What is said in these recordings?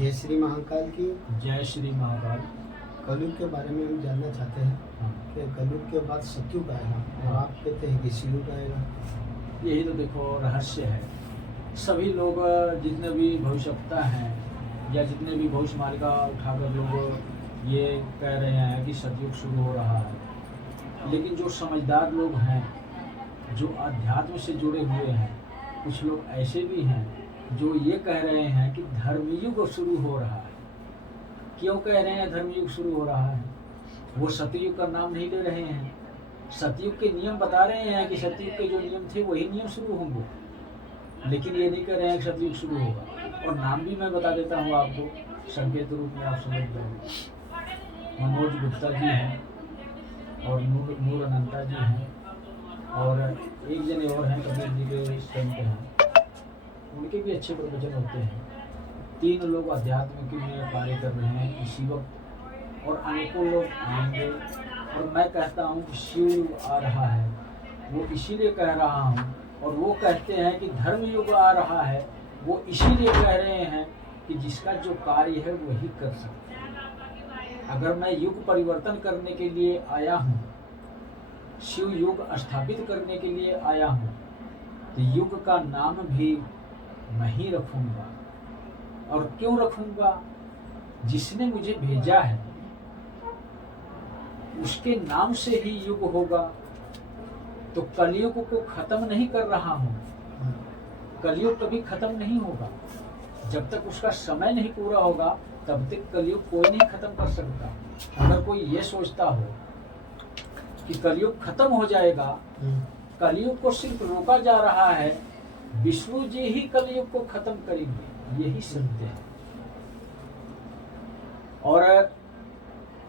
जय श्री महाकाल की। जय श्री महाकाल। कलयुग के बारे में हम जानना चाहते हैं कि कलयुग के बाद सतयुग आएगा और आप कहते हैं कि शिवयुग आएगा। यही तो देखो रहस्य है। सभी लोग जितने भी भविष्यवक्ता हैं या जितने भी भविष्य मालिका उठाकर लोग ये कह रहे हैं कि सतयुग शुरू हो रहा है, लेकिन जो समझदार लोग हैं, जो अध्यात्म से जुड़े हुए हैं, कुछ लोग ऐसे भी हैं जो ये कह रहे हैं कि धर्मयुग शुरू हो रहा है। क्यों कह रहे हैं धर्मयुग शुरू हो रहा है? वो सतयुग का नाम नहीं ले रहे हैं। सतयुग के नियम बता रहे हैं कि सतयुग के जो नियम थे वही नियम शुरू होंगे, लेकिन ये नहीं कह रहे हैं कि सतयुग शुरू होगा। और नाम भी मैं बता देता हूँ आपको, संकेत रूप में आप समझ जाएंगे। मनोज गुप्ता जी हैं और नूर अनंता जी हैं और एक जने और हैं, कबीर जी के संत हैं, उनके भी अच्छे प्रवचन होते हैं। 3 लोग अध्यात्म के लिए कार्य कर रहे हैं इसी वक्त, और अनेकों लोग आएंगे। और मैं कहता हूँ कि शिवयुग आ रहा है, वो इसीलिए कह रहा हूँ। और वो कहते हैं कि धर्मयुग आ रहा है, वो इसीलिए कह रहे हैं कि जिसका जो कार्य है वही कर सकते हैं। अगर मैं युग परिवर्तन करने के लिए आया हूँ, शिव युग स्थापित करने के लिए आया हूँ, तो युग का नाम भी मैं ही रखूंगा। और क्यों रखूंगा? जिसने मुझे भेजा है उसके नाम से ही युग होगा। तो कलयुग को खत्म नहीं कर रहा हूं। कलयुग कभी खत्म नहीं होगा। जब तक उसका समय नहीं पूरा होगा तब तक कलयुग कोई नहीं खत्म कर सकता। अगर कोई ये सोचता हो कि कलयुग खत्म हो जाएगा, कलयुग को सिर्फ रोका जा रहा है, विष्णु जी ही कलयुग को खत्म करेंगे, यही सत्य है। और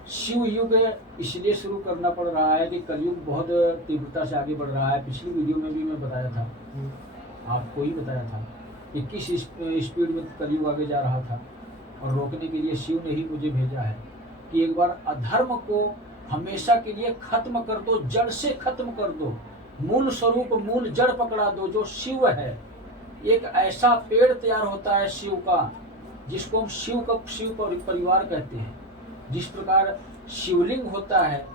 शिव युग इसलिए शुरू करना पड़ रहा है कि कलयुग बहुत तीव्रता से आगे बढ़ रहा है। पिछली वीडियो में भी मैं बताया था, आपको ही बताया था कि किस स्पीड में कलयुग आगे जा रहा था। और रोकने के लिए शिव ने ही मुझे भेजा है कि एक बार अधर्म को हमेशा के लिए खत्म कर दो, जड़ से खत्म कर दो, मूल स्वरूप मूल जड़ पकड़ा दो जो शिव है। एक ऐसा पेड़ तैयार होता है शिव का, जिसको हम शिव परिवार कहते हैं। जिस प्रकार शिवलिंग होता है,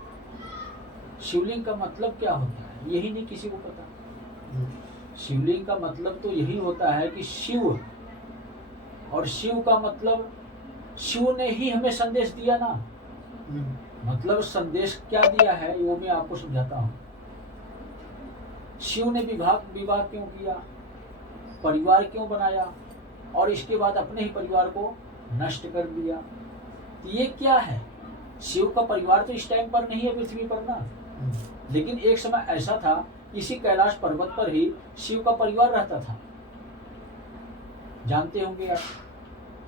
शिवलिंग का मतलब क्या होता है यही नहीं किसी को पता। शिवलिंग का मतलब तो यही होता है कि शिव, और शिव का मतलब शिव ने ही हमें संदेश दिया ना। मतलब संदेश क्या दिया है वो मैं आपको समझाता हूँ। शिव ने विवाह क्यों किया, परिवार क्यों बनाया, और इसके बाद अपने ही परिवार को नष्ट कर दिया। ये क्या है? शिव का परिवार तो इस टाइम पर नहीं है पृथ्वी पर ना, लेकिन एक समय ऐसा था, इसी कैलाश पर्वत पर ही शिव का परिवार रहता था, जानते होंगे आप।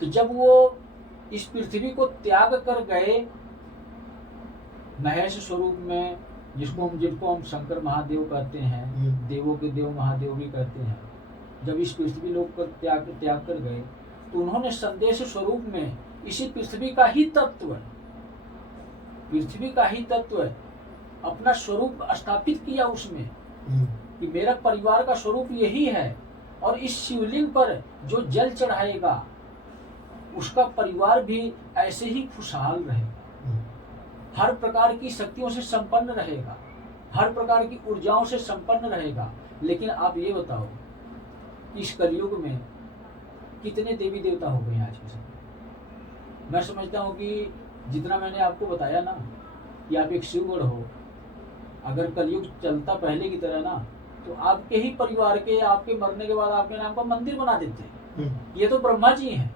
तो जब वो इस पृथ्वी को त्याग कर गए महेश स्वरूप में, जिसको हम शंकर महादेव कहते हैं, देवों के देव महादेव भी कहते हैं, जब इस पृथ्वी लोक पर त्याग कर गए तो उन्होंने संदेश स्वरूप में इसी पृथ्वी का ही तत्व अपना स्वरूप स्थापित किया उसमें, कि मेरा परिवार का स्वरूप यही है। और इस शिवलिंग पर जो जल चढ़ाएगा उसका परिवार भी ऐसे ही खुशहाल रहेगा, हर प्रकार की शक्तियों से संपन्न रहेगा, हर प्रकार की ऊर्जाओं से संपन्न रहेगा। लेकिन आप ये बताओ, इस कलयुग में कितने देवी देवता हो गए आज के समय? मैं समझता हूँ कि जितना मैंने आपको बताया ना कि आप एक शिवगढ़ हो, अगर कलयुग चलता पहले की तरह ना, तो आपके ही परिवार के, आपके मरने के बाद आपके नाम पर मंदिर बना देते। ये तो ब्रह्मा जी हैं।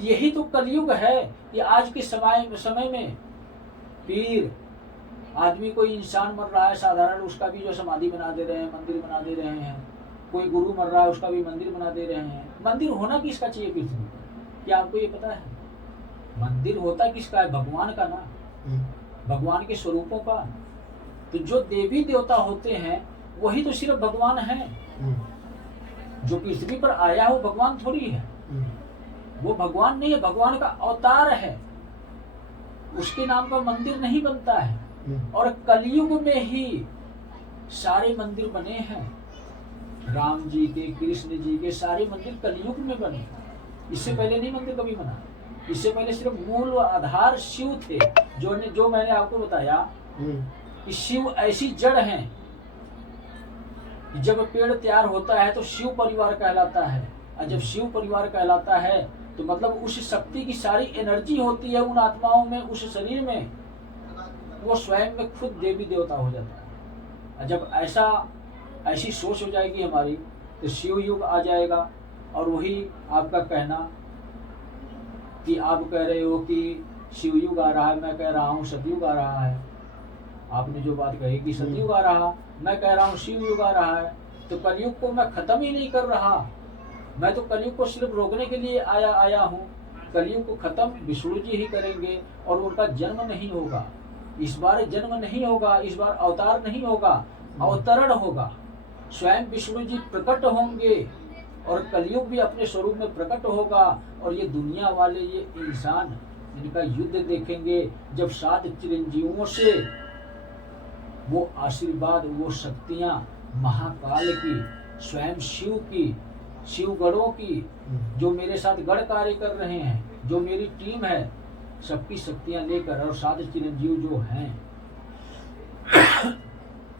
यही तो कलयुग है कि आज के समय में पीर आदमी, कोई इंसान मर रहा है साधारण, उसका भी जो समाधि बना दे रहे हैं, मंदिर बना दे रहे हैं। कोई गुरु मर रहा है उसका भी मंदिर बना दे रहे हैं। मंदिर होना किसका चाहिए पृथ्वी पर? क्या आपको ये पता है? मंदिर होता किसका है? भगवान का ना, भगवान के स्वरूपों का। तो जो देवी देवता होते हैं वही तो सिर्फ भगवान है। जो पृथ्वी पर आया हो भगवान थोड़ी है, वो भगवान नहीं है, भगवान का अवतार है। उसके नाम का मंदिर नहीं बनता है। और कलयुग में ही सारे मंदिर बने हैं। राम जी के, कृष्ण जी के सारे मंदिर कलयुग में बने। इससे पहले नहीं मंदिर कभी बना। इससे पहले सिर्फ मूल आधार शिव थे, जो मैंने आपको बताया कि शिव ऐसी जड़ है कि जब पेड़ तैयार होता है तो शिव परिवार कहलाता है, और जब शिव परिवार कहलाता है तो मतलब उस शक्ति की सारी एनर्जी होती है उन आत्माओं में, उस शरीर में, वो स्वयं में खुद देवी देवता हो जाता है। और जब ऐसी सोच हो जाएगी हमारी तो शिव युग आ जाएगा। और वही आपका कहना कि आप कह रहे हो कि शिव युग आ रहा है, मैं कह रहा हूँ सतयुग आ रहा है। आपने जो बात कही कि सतयुग आ रहा, मैं कह रहा हूँ शिव युग आ रहा है, तो कलयुग को मैं खत्म ही नहीं कर रहा, मैं तो कलयुग को सिर्फ रोकने के लिए आया हूँ। कलयुग को खत्म विष्णु जी ही करेंगे और उनका जन्म नहीं होगा। इस बार जन्म नहीं होगा, इस बार अवतार नहीं होगा, अवतरण होगा। स्वयं विष्णु जी प्रकट होंगे और कलयुग भी अपने स्वरूप में प्रकट होगा। और ये दुनिया वाले, ये इंसान, इनका युद्ध देखेंगे जब 7 चिरंजीवों से वो आशीर्वाद, वो शक्तियां महाकाल की, स्वयं शिव की, शिव गणों की, जो मेरे साथ गण कार्य कर रहे हैं, जो मेरी टीम है, सबकी शक्तियां लेकर, और 7 चिरंजीव जो हैं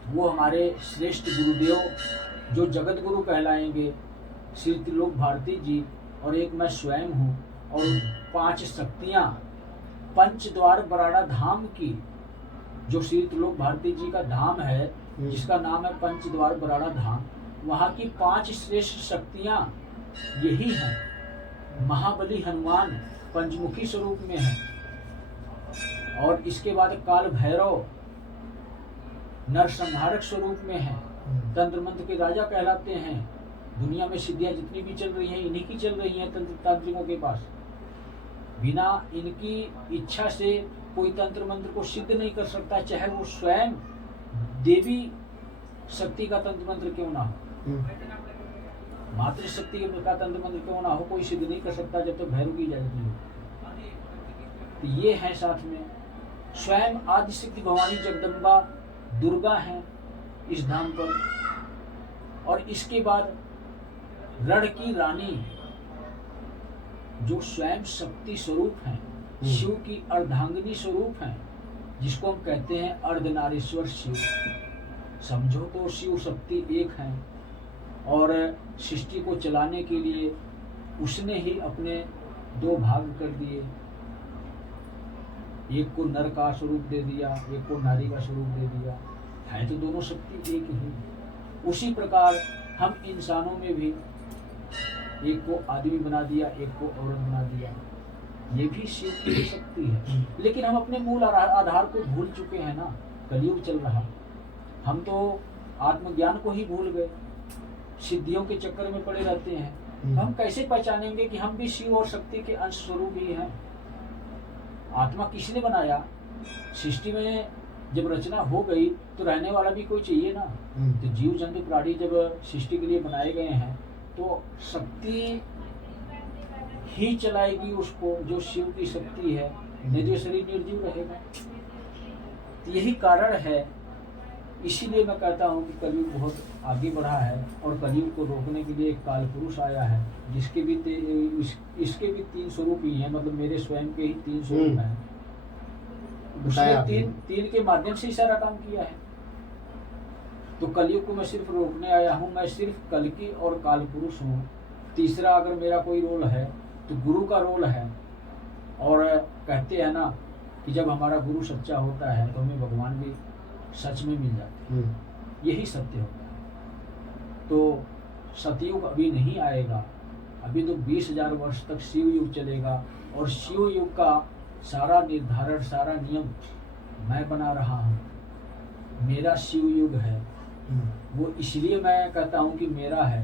वो हमारे श्रेष्ठ गुरुदेव जो जगत गुरु कहलाएंगे, श्री त्रिलोक भारती जी, और एक मैं स्वयं हूँ, और 5 शक्तियाँ पंचद्वार बराड़ा धाम की, जो श्री त्रिलोक भारती जी का धाम है, जिसका नाम है पंचद्वार बराड़ा धाम, वहाँ की 5 श्रेष्ठ शक्तियाँ यही हैं। महाबली हनुमान पंचमुखी स्वरूप में है, और इसके बाद काल भैरव नरसंहारक स्वरूप में है, तंत्र मंत्र के राजा कहलाते हैं। दुनिया में सिद्धियां जितनी भी चल रही हैं इन्हीं की चल रही हैं तांत्रिकों के पास। बिना इनकी इच्छा से कोई तंत्र मंत्र को सिद्ध नहीं कर सकता, चाहे वो स्वयं देवी शक्ति का तंत्र मंत्र क्यों ना हो, मातृ शक्ति का तंत्र मंत्र क्यों ना हो, कोई सिद्ध नहीं कर सकता जब तक भैरव की इजाजत नहीं हो। तो ये है साथ में स्वयं आदिशक्ति भवानी जगदम्बा दुर्गा हैं इस धाम पर। और इसके बाद रण की रानी जो स्वयं शक्ति स्वरूप हैं, शिव की अर्धांगिनी स्वरूप हैं, जिसको हम कहते हैं अर्धनारीश्वर शिव। समझो तो शिव शक्ति एक हैं, और सृष्टि को चलाने के लिए उसने ही अपने 2 भाग कर दिए, एक को नर का स्वरूप दे दिया, एक को नारी का स्वरूप दे दिया, है तो दोनों शक्ति एक ही। उसी प्रकार हम इंसानों में भी एक को आदमी बना दिया, एक को औरत बना दिया, ये भी शिव की शक्ति है। लेकिन हम अपने मूल आधार को भूल चुके हैं ना, कलयुग चल रहा, हम तो आत्मज्ञान को ही भूल गए, सिद्धियों के चक्कर में पड़े रहते हैं। तो हम कैसे पहचानेंगे कि हम भी शिव और शक्ति के अंश स्वरूप ही हैं। आत्मा किसने बनाया? सृष्टि में जब रचना हो गई तो रहने वाला भी कोई चाहिए ना। तो जीव जंतु प्राणी जब सृष्टि के लिए बनाए गए हैं तो शक्ति ही चलाएगी उसको, जो शिव की शक्ति है, नहीं तो शरीर निर्जीव रहेगा। तो यही कारण है, इसीलिए मैं कहता हूँ कि कलयुग बहुत आगे बढ़ा है, और कलयुग को रोकने के लिए एक काल पुरुष आया है, जिसके भी इसके भी 3 स्वरूप ही हैं, मतलब मेरे स्वयं के ही 3 स्वरूप हैं। उसने 3 के माध्यम से ही सारा काम किया है। तो कलयुग को मैं सिर्फ रोकने आया हूँ, मैं सिर्फ कल की और काल पुरुष हूँ। तीसरा अगर मेरा कोई रोल है तो गुरु का रोल है। और कहते हैं ना कि जब हमारा गुरु सच्चा होता है तो हमें भगवान भी सच में मिल जाते हैं, यही सत्य होता है। तो सतयुग अभी नहीं आएगा, अभी तो 20,000 वर्ष तक शिव युग चलेगा, और शिव युग का सारा निर्धारण, सारा नियम मैं बना रहा हूँ। मेरा शिव युग है, वो इसलिए मैं कहता हूँ कि मेरा है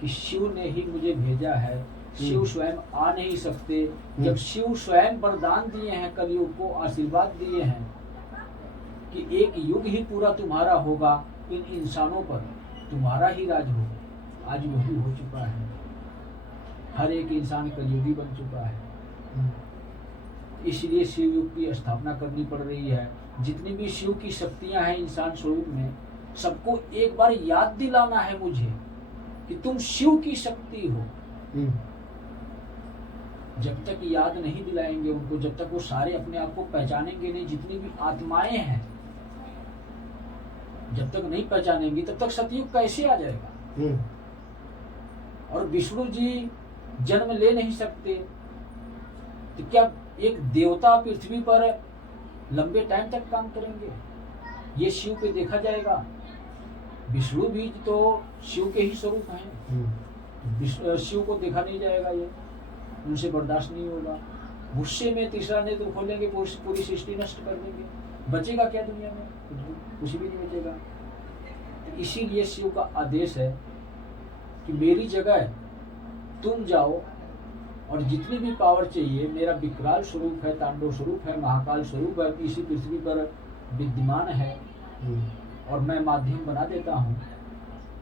कि शिव ने ही मुझे भेजा है। शिव स्वयं आ नहीं सकते। जब शिव स्वयं वरदान दिए हैं, कलयुग को आशीर्वाद दिए हैं कि एक युग ही पूरा तुम्हारा होगा, इन इंसानों पर तुम्हारा ही राज होगा, आज वही हो चुका है। हर एक इंसान कलयुगी बन चुका है, इसलिए शिव युग की स्थापना करनी पड़ रही है। जितनी भी शिव की शक्तियां हैं इंसान स्वरूप में, सबको एक बार याद दिलाना है मुझे कि तुम शिव की शक्ति हो। जब तक याद नहीं दिलाएंगे उनको, जब तक वो सारे अपने आप को पहचानेंगे नहीं, जितनी भी आत्माएं हैं जब तक नहीं पहचानेंगी तब तक सतयुग कैसे आ जाएगा। और विष्णु जी जन्म ले नहीं सकते, तो क्या एक देवता पृथ्वी पर लंबे टाइम तक काम करेंगे? ये शिव पे देखा जाएगा। विष्णु भी तो शिव के ही स्वरूप हैं, शिव को देखा नहीं जाएगा, ये उनसे बर्दाश्त नहीं होगा। गुस्से में तीसरा नेत्र खोलेंगे, पूरी सृष्टि नष्ट कर देंगे, बचेगा क्या दुनिया में? कुछ भी नहीं बचेगा। इसीलिए शिव का आदेश है कि मेरी जगह तुम जाओ और जितनी भी पावर चाहिए, मेरा विकराल स्वरूप है, तांडव स्वरूप है, महाकाल स्वरूप है, इसी पृथ्वी पर विद्यमान है और मैं माध्यम बना देता हूँ।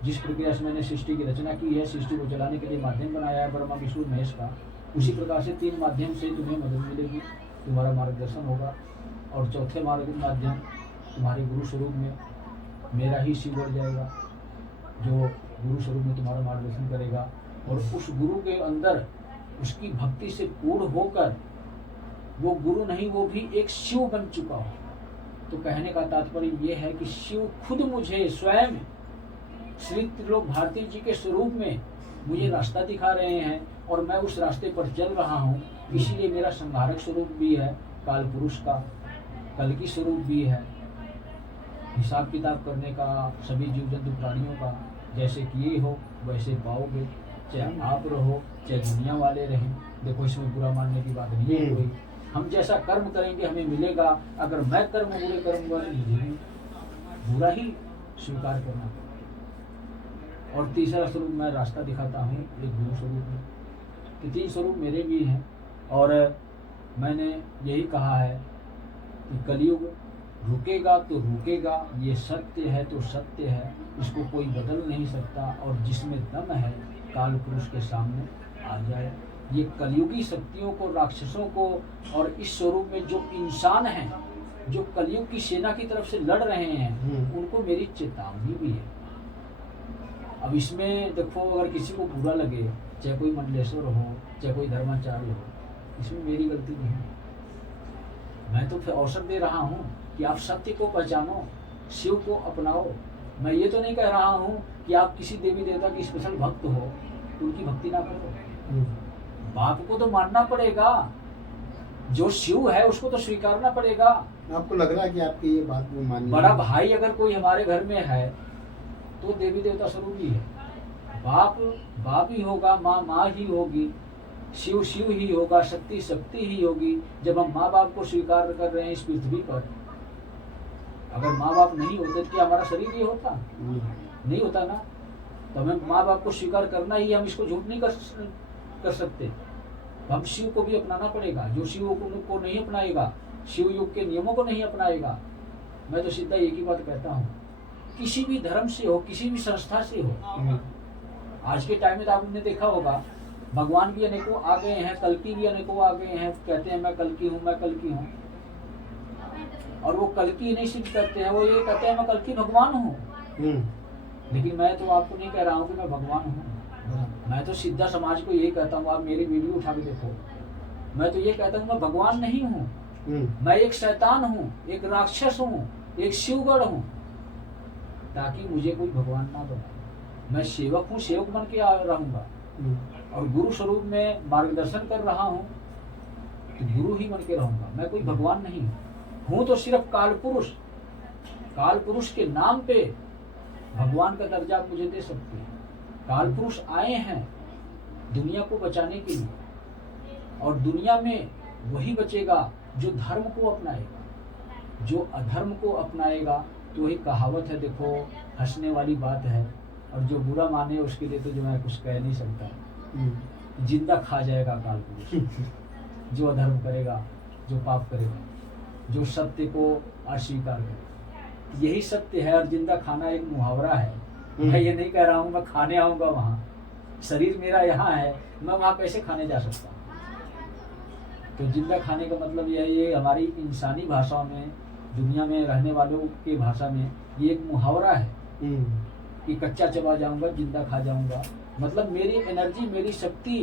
जिस प्रक्रिया से मैंने सृष्टि की रचना की है, सृष्टि को चलाने के लिए माध्यम बनाया है ब्रह्मा विष्णु महेश का, उसी प्रकार से 3 माध्यम से तुम्हें मदद मिलेगी, तुम्हारा मार्गदर्शन होगा। और चौथे माध्यम तुम्हारे गुरु स्वरूप में मेरा ही शिव बढ़ जाएगा, जो गुरु स्वरूप में तुम्हारा मार्गदर्शन करेगा। और उस गुरु के अंदर उसकी भक्ति से पूर्ण होकर वो गुरु नहीं, वो भी एक शिव बन चुका हो। तो कहने का तात्पर्य ये है कि शिव खुद मुझे स्वयं श्री त्रिलोक भारती जी के स्वरूप में मुझे रास्ता दिखा रहे हैं और मैं उस रास्ते पर चल रहा हूँ। इसीलिए मेरा संहारक स्वरूप भी है, काल पुरुष का कल्कि स्वरूप भी है, हिसाब किताब करने का सभी जीव जंतु प्राणियों का। जैसे किए हो वैसे पाओगे, चाहे आप रहो चाहे दुनिया वाले रहें। देखो इसमें बुरा मानने की बात नहीं है कोई। हम जैसा कर्म करेंगे हमें मिलेगा। अगर मैं कर्म बुरे करूँगा तो मुझे भी बुरा ही स्वीकार करना। और तीसरा स्वरूप मैं रास्ता दिखाता हूँ, एक गुरु स्वरूप है। तो 3 स्वरूप मेरे भी हैं। और मैंने यही कहा है कि कलयुग रुकेगा तो रुकेगा, ये सत्य है तो सत्य है, इसको कोई बदल नहीं सकता। और जिसमें दम है काल पुरुष के सामने आ जाए। ये कलयुगी शक्तियों को, राक्षसों को और इस स्वरूप में जो इंसान हैं, जो कलयुग की सेना की तरफ से लड़ रहे हैं, उनको मेरी चेतावनी भी है। अब इसमें देखो, अगर किसी को बुरा लगे, चाहे कोई मंडलेश्वर हो चाहे कोई धर्माचार्य हो, इसमें मेरी गलती नहीं है। मैं तो फिर अवसर दे रहा हूँ कि आप सत्य को पहचानो, शिव को अपनाओ। मैं ये तो नहीं कह रहा हूँ कि आप किसी देवी देवता की स्पेशल भक्त हो, उनकी भक्ति ना करो। बाप को तो मानना पड़ेगा, जो शिव है उसको तो स्वीकारना पड़ेगा। आपको लग रहा है कि आपकी ये बात वो मानी? बड़ा भाई अगर कोई हमारे घर में है तो देवी देवता स्वरूप ही है। बाप ही होगा, माँ ही होगी, शिव ही होगा, शक्ति ही होगी। जब हम माँ बाप को स्वीकार कर रहे हैं इस पृथ्वी पर, अगर माँ बाप नहीं होते तो क्या हमारा शरीर ये होता? नहीं होता ना। तो हमें माँ बाप को स्वीकार करना ही, हम इसको झूठ नहीं कर सकते। हम शिव को भी अपनाना पड़ेगा। जो शिव को नहीं अपनाएगा, शिव युग के नियमों को नहीं अपनाएगा, मैं तो सीधा एक ही बात कहता हूँ, किसी भी धर्म से हो, किसी भी संस्था से हो, आज के टाइम में तो आपने देखा होगा, भगवान भी अनेकों आ गए हैं, कल्कि भी अनेकों आ गए हैं, कहते हैं मैं कल्कि हूँ, मैं कल्कि हूँ। और वो कल्कि नहीं सिद्ध करते हैं, वो ये कहते हैं मैं कल्कि भगवान हूँ। लेकिन मैं तो आपको नहीं कह रहा हूँ कि मैं भगवान हूँ। मैं तो सीधा समाज को ये कहता हूँ, आप मेरी वीडियो उठा के देखो, मैं तो ये कहता हूँ मैं भगवान नहीं हूँ, मैं एक शैतान हूँ, एक राक्षस हूँ, एक शिवगढ़ हूँ, ताकि मुझे कोई भगवान ना बनाए। मैं सेवक हूँ, सेवक बन के रहूंगा और गुरु स्वरूप में मार्गदर्शन कर रहा हूँ तो गुरु ही बन के रहूंगा। मैं कोई भगवान नहीं हूँ तो सिर्फ काल पुरुष के नाम पे भगवान का दर्जा आप मुझे दे सकते हैं। काल पुरुष आए हैं दुनिया को बचाने के लिए, और दुनिया में वही बचेगा जो धर्म को अपनाएगा। जो अधर्म को अपनाएगा तो वही कहावत है, देखो हंसने वाली बात है, और जो बुरा माने उसके लिए तो जो मैं कुछ कह नहीं सकता। जिंदा खा जाएगा काल पुरुष। जो अधर्म करेगा, जो पाप करेगा, जो सत्य को अस्वीकार करेगा, यही सत्य है। और जिंदा खाना एक मुहावरा है। मैं ये नहीं कह रहा हूँ मैं खाने आऊंगा वहाँ, शरीर मेरा यहाँ है, मैं वहाँ कैसे खाने जा सकता हूँ? तो जिंदा खाने का मतलब ये हमारी इंसानी भाषा में, दुनिया में रहने वालों की भाषा में ये एक मुहावरा है कि कच्चा चबा जाऊंगा, जिंदा खा जाऊंगा। मतलब मेरी एनर्जी, मेरी शक्ति,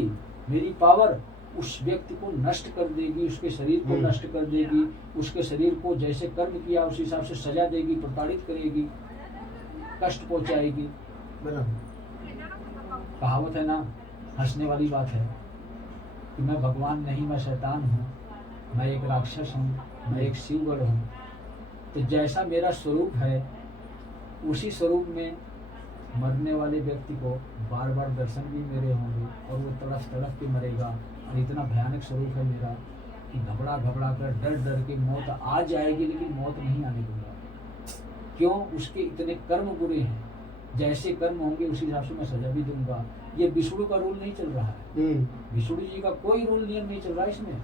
मेरी पावर उस व्यक्ति को नष्ट कर देगी, उसके शरीर को नष्ट कर देगी, उसके शरीर को जैसे कर्म किया उस हिसाब से सजा देगी, प्रताड़ित करेगी, कष्ट पहुंचाएगी। कहावत है ना, हंसने वाली बात है कि मैं भगवान नहीं, मैं शैतान हूँ, मैं एक राक्षस हूँ, मैं एक शिवगढ़ हूँ। तो जैसा मेरा स्वरूप है उसी स्वरूप में मरने वाले व्यक्ति को बार बार दर्शन भी मेरे होंगे और वो तड़फ तड़फ के मरेगा। और इतना भयानक स्वरूप है मेरा कि घबरा घबरा कर डर डर के मौत आ जाएगी, लेकिन मौत नहीं आने दूंगा। क्यों? उसके इतने कर्म बुरे हैं, जैसे कर्म होंगे उसी हिसाब से मैं सजा भी दूंगा। ये विष्णु का रूल नहीं चल रहा है, विष्णु जी का कोई रूल नियम नहीं चल रहा है। इसमें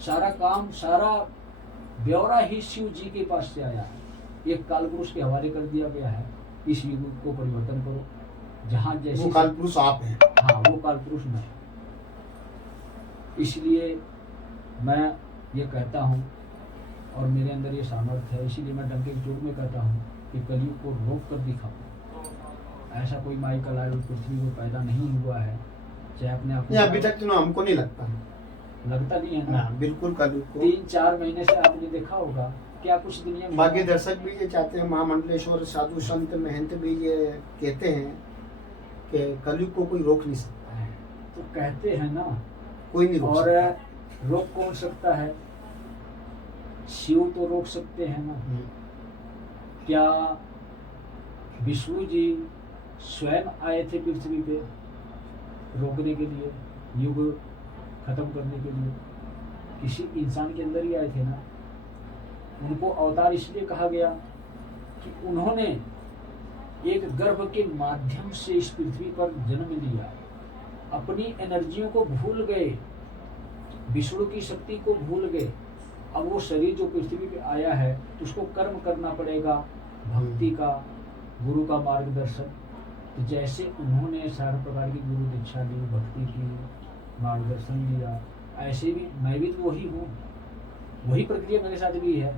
सारा काम, सारा ब्यौरा ही शिव जी के पास से आया है। एक काल पुरुष के हवाले कर दिया गया है, इस युग को परिवर्तन करो। जहाँ जैसे वो काल पुरुष आप हैं। हाँ, वो काल पुरुष मैं। इसलिए मैं ये कहता हूँ और मेरे अंदर ये सामर्थ्य है, इसीलिए मैं डंके के जोर में कहता हूँ कि कलयुग को रोक कर दिखाओ। ऐसा कोई माई का लाल पृथ्वी को पैदा नहीं हुआ है, चाहे अपने आप अभी तक तो हमको नहीं लगता नहीं है ना। बिल्कुल कलयुग को 3-4 महीने से आपने देखा होगा क्या कुछ दुनिया में। बाकी दर्शक भी ये चाहते हैं, महामंडलेश्वर साधु संत महंत भी ये कहते हैं कि कलयुग को कोई रोक नहीं सकता है। तो कहते हैं ना, कोई नहीं रोक और सकता। रोक कौन सकता है? शिव तो रोक सकते हैं ना। क्या विष्णु जी स्वयं आए थे पृथ्वी पे रोकने के लिए, युग खत्म करने के लिए? किसी इंसान के अंदर ही आए थे ना। उनको अवतार इसलिए कहा गया कि उन्होंने एक गर्भ के माध्यम से इस पृथ्वी पर जन्म लिया, अपनी एनर्जियों को भूल गए, विष्णु की शक्ति को भूल गए। अब वो शरीर जो पृथ्वी पे आया है तो उसको कर्म करना पड़ेगा, भक्ति का, गुरु का मार्गदर्शन। तो जैसे उन्होंने सारे प्रकार की गुरु दीक्षा ली, भक्ति की, मार्गदर्शन लिया, ऐसे भी मैं भी तो वही हूँ। वही प्रक्रिया मेरे साथ भी है।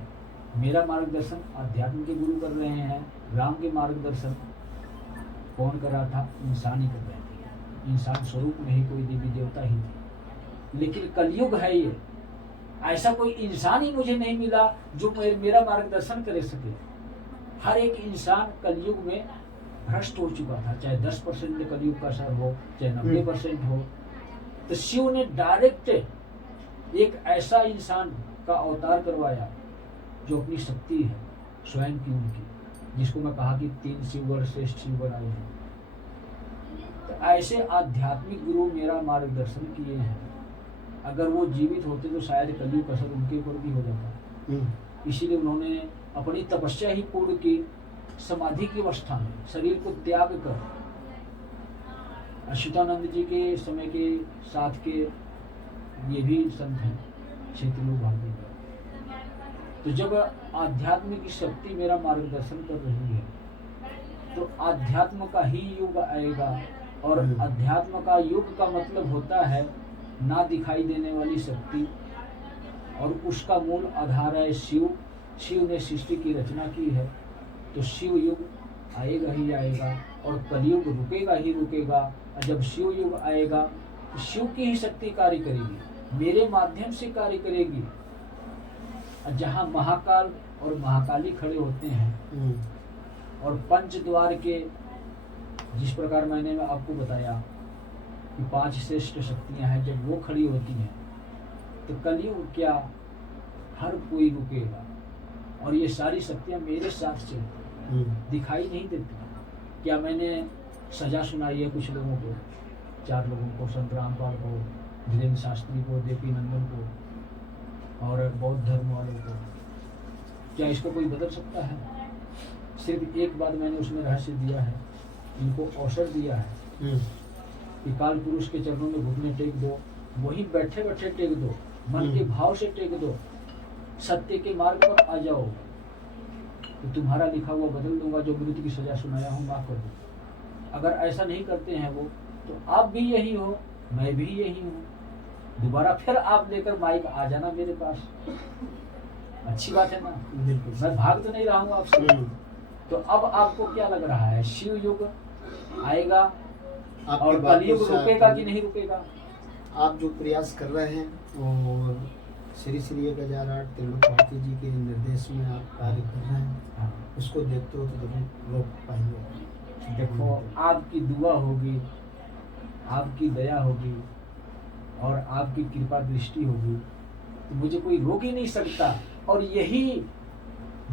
मेरा मार्गदर्शन अध्यात्म के गुरु कर रहे हैं, राम के मार्गदर्शन कौन कर रहा था? इंसान ही कर रहे थे। इंसान स्वरूप में ही कोई देवी देवता ही थे। लेकिन कलयुग है ये, ऐसा कोई इंसान ही मुझे नहीं मिला जो मेरा मार्गदर्शन कर सके। हर एक इंसान कलयुग में भ्रष्ट हो चुका था, चाहे 10% कलयुग का असर हो, चाहे 90% हो। तो शिव ने डायरेक्ट एक ऐसा इंसान का अवतार करवाया जो अपनी शक्ति है स्वयं की उनकी, जिसको मैं कहा कि 3 शिवगढ़ श्रेष्ठ शिवगढ़ आए हैं। तो ऐसे आध्यात्मिक गुरु मेरा मार्गदर्शन किए हैं। अगर वो जीवित होते तो शायद कलयुग असर उनके ऊपर भी हो जाता। इसीलिए उन्होंने अपनी तपस्या ही पूर्ण की, समाधि की अवस्था में शरीर को त्याग कर। अच्युतानंद जी के समय के साथ के ये भी संत हैं, क्षेत्रीय भारती। तो जब आध्यात्म की शक्ति मेरा मार्गदर्शन कर रही है तो आध्यात्म का ही युग आएगा। और अध्यात्म का युग का मतलब होता है ना दिखाई देने वाली शक्ति, और उसका मूल आधार है शिव। शिव ने सृष्टि की रचना की है, तो शिव युग आएगा ही आएगा और कलयुग रुकेगा ही रुकेगा। और जब शिव युग आएगा तो शिव की ही शक्ति कार्य करेगी, मेरे माध्यम से कार्य करेगी। जहाँ महाकाल और महाकाली खड़े होते हैं और पंच द्वार के, जिस प्रकार मैंने आपको बताया कि 5 श्रेष्ठ शक्तियां हैं, जब वो खड़ी होती हैं तो कलयुग क्या हर कोई रुकेगा। और ये सारी शक्तियां मेरे साथ चलती, दिखाई नहीं देती। क्या मैंने सजा सुनाई है कुछ लोगों को, 4 लोगों को, संत रामपाल को, धीरेन्द्र शास्त्री को, देवी नंदन को और बौद्ध धर्म वालों को। क्या इसको कोई बदल सकता है? सिर्फ एक बात मैंने उसमें रहस्य दिया है, इनको अवसर दिया है कि काल पुरुष के चरणों में घुटने टेक दो, वही बैठे बैठे टेक दो, मन के भाव से टेक दो, सत्य के मार्ग पर आ जाओ, तो तुम्हारा लिखा हुआ बदल दूंगा। जो मृत्यु की सजा सुनाया हूँ माफ कर दो। अगर ऐसा नहीं करते हैं वो, तो आप भी यही हो, मैं भी यही हूँ। दोबारा फिर आप लेकर माइक आ जाना मेरे पास, अच्छी बात है ना। मैं भाग तो नहीं रहा हूँ आपसे। तो अब आपको क्या लग रहा है, शिव युग आएगा और कलयुग रुकेगा कि नहीं रुकेगा? आप जो प्रयास कर रहे हैं और श्री श्री 1008 त्रिलोक भारती जी के निर्देश में आप कार्य कर रहे हैं, हाँ। उसको देखते हो तो जरूर रोक पाएंगे। देखो, आपकी दुआ होगी, आपकी दया होगी और आपकी कृपा दृष्टि होगी तो मुझे कोई रोक ही नहीं सकता। और यही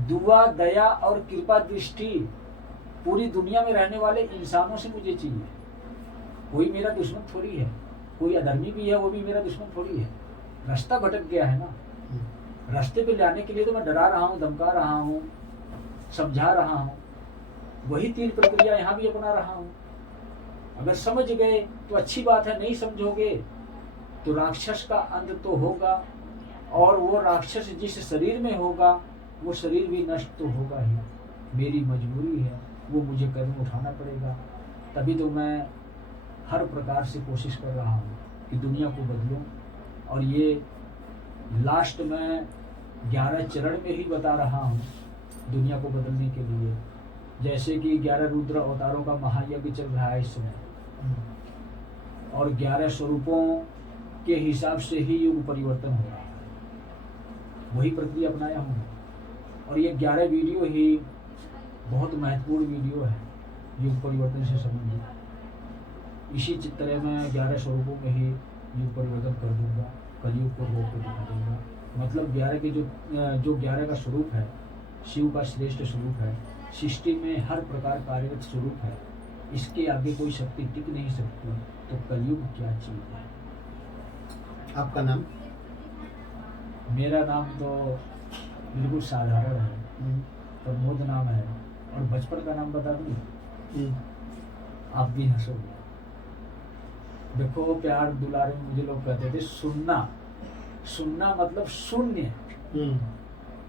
दुआ, दया और कृपा दृष्टि पूरी दुनिया में रहने वाले इंसानों से मुझे चाहिए। कोई मेरा दुश्मन थोड़ी है, कोई अधर्मी भी है वो भी मेरा दुश्मन थोड़ी है। रास्ता भटक गया है ना, रास्ते पे लाने के लिए तो मैं डरा रहा हूँ, धमका रहा हूँ, समझा रहा हूँ। वही तीन प्रक्रिया यहाँ भी अपना रहा हूँ। अगर समझ गए तो अच्छी बात है, नहीं समझोगे तो राक्षस का अंत तो होगा और वो राक्षस जिस शरीर में होगा वो शरीर भी नष्ट तो होगा ही। मेरी मजबूरी है, वो मुझे कदम उठाना पड़ेगा। तभी तो मैं हर प्रकार से कोशिश कर रहा हूँ कि दुनिया को बदलूं। और ये लास्ट में 11 चरण में ही बता रहा हूँ दुनिया को बदलने के लिए। जैसे कि 11 रुद्र अवतारों का महायज्ञ चल रहा है इस समय और 11 स्वरूपों के हिसाब से ही युग परिवर्तन हो रहा है। वही प्रक्रिया अपनाया हूँ और ये 11 वीडियो ही बहुत महत्वपूर्ण वीडियो है युग परिवर्तन से संबंधित। इसी तरह मैं 11 स्वरूपों में ही युग परिवर्तन कर दूंगा, कलयुग को रोक कर दिखा दूंगा। मतलब 11 के जो 11 का स्वरूप है, शिव का श्रेष्ठ स्वरूप है, सृष्टि में हर प्रकार कार्यरत स्वरूप है। इसके आगे कोई शक्ति टिक नहीं सकती, तो कलयुग क्या चीज है। आपका नाम? मेरा नाम तो बिल्कुल साधारण है, प्रमोद नाम है। और बचपन का नाम बता दूं, आप भी हंसोगे। देखो, प्यार दुलारे में मुझे लोग कहते थे सुनना। सुनना मतलब शून्य,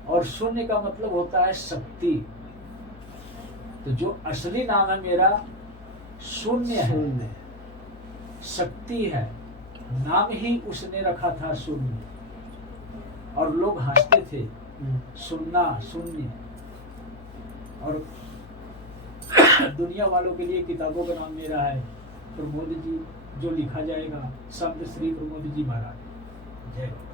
और शून्य का मतलब होता है शक्ति। तो जो असली नाम है मेरा शून्य है, शक्ति है। नाम ही उसने रखा था शून्य, और लोग हंसते थे सुनना, शून्य। और दुनिया वालों के लिए किताबों का नाम मेरा है प्रमोद जी, जो लिखा जाएगा संत श्री प्रमोद जी महाराज। जय बाबा।